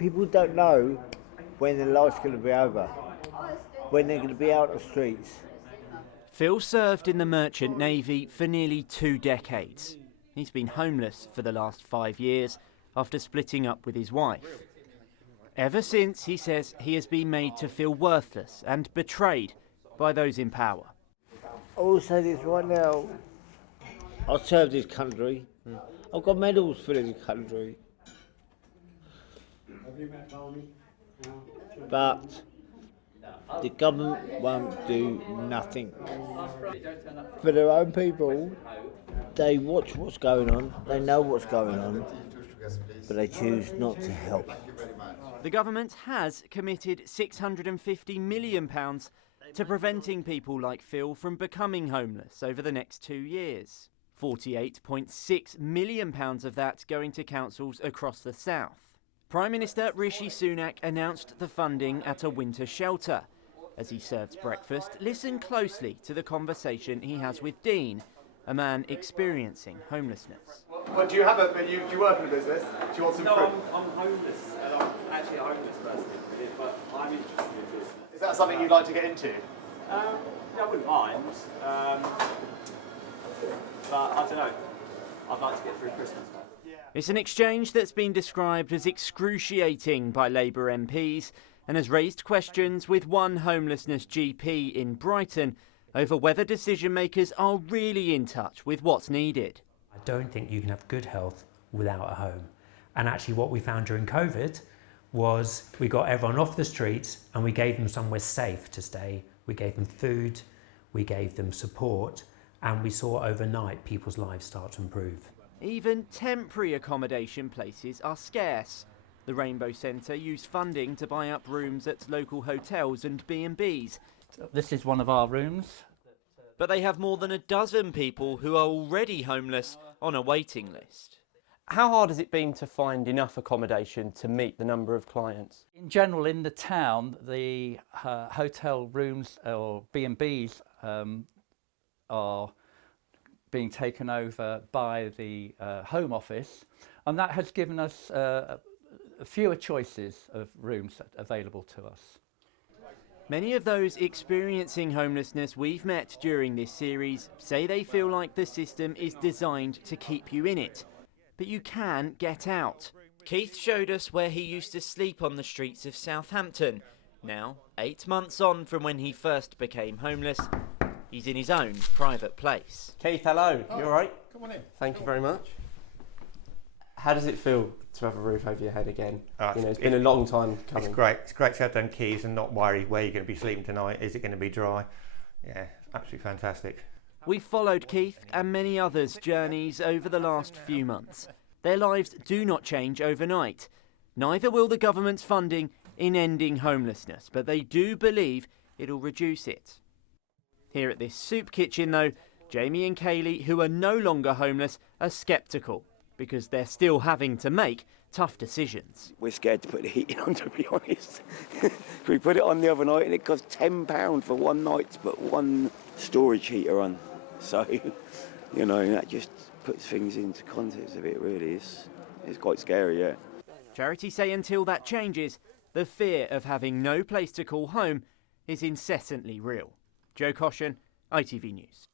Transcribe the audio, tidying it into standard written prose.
People don't know when their life's going to be over, when they're going to be out on the streets. Phil served in the Merchant Navy for nearly 2 decades. He's been homeless for the last 5 years after splitting up with his wife. Ever since, he says, he has been made to feel worthless and betrayed by those in power. I will say this right now, I served this country, I've got medals for this country, but the government won't do nothing. For their own people, they watch what's going on, they know what's going on, but they choose not to help. The government has committed £650 million to preventing people like Phil from becoming homeless over the next 2 years. £48.6 million of that going to councils across the south. Prime Minister Rishi Sunak announced the funding at a winter shelter. As he serves breakfast, listen closely to the conversation he has with Dean, a man experiencing homelessness. Well, do you work in a business? Do you want some fruit? No, I'm homeless. I'm actually a homeless person, but I'm interested in business. Is that something you'd like to get into? I wouldn't mind, but I don't know. I'd like to get through Christmas. It's an exchange that's been described as excruciating by Labour MPs and has raised questions with one homelessness GP in Brighton over whether decision makers are really in touch with what's needed. I don't think you can have good health without a home. And actually what we found during COVID was we got everyone off the streets and we gave them somewhere safe to stay. We gave them food, we gave them support, and we saw overnight people's lives start to improve. Even temporary accommodation places are scarce. The Rainbow Centre used funding to buy up rooms at local hotels and B&Bs. This is one of our rooms. But they have more than a dozen people who are already homeless on a waiting list. How hard has it been to find enough accommodation to meet the number of clients? In general, in the town, the hotel rooms or B&Bs are being taken over by the Home Office, and that has given us fewer choices of rooms available to us. Many of those experiencing homelessness we've met during this series say they feel like the system is designed to keep you in it, but you can get out. Keith showed us where he used to sleep on the streets of Southampton. Now, 8 months on from when he first became homeless, he's in his own private place. Keith, hello. You all right? Come on in. Thank you very much. How does it feel to have a roof over your head again? It's been a long time coming. It's great. It's great to have them keys and not worry where you're going to be sleeping tonight. Is it going to be dry? Yeah, absolutely fantastic. We've followed Keith and many others' journeys over the last few months. Their lives do not change overnight. Neither will the government's funding in ending homelessness, but they do believe it'll reduce it. Here at this soup kitchen, though, Jamie and Kaylee, who are no longer homeless, are sceptical because they're still having to make tough decisions. We're scared to put the heating on, to be honest. We put it on the other night and it cost £10 for one night to put one storage heater on. So, that just puts things into context a bit, really. It's quite scary, yeah. Charities say until that changes, the fear of having no place to call home is incessantly real. Coshan, ITV News.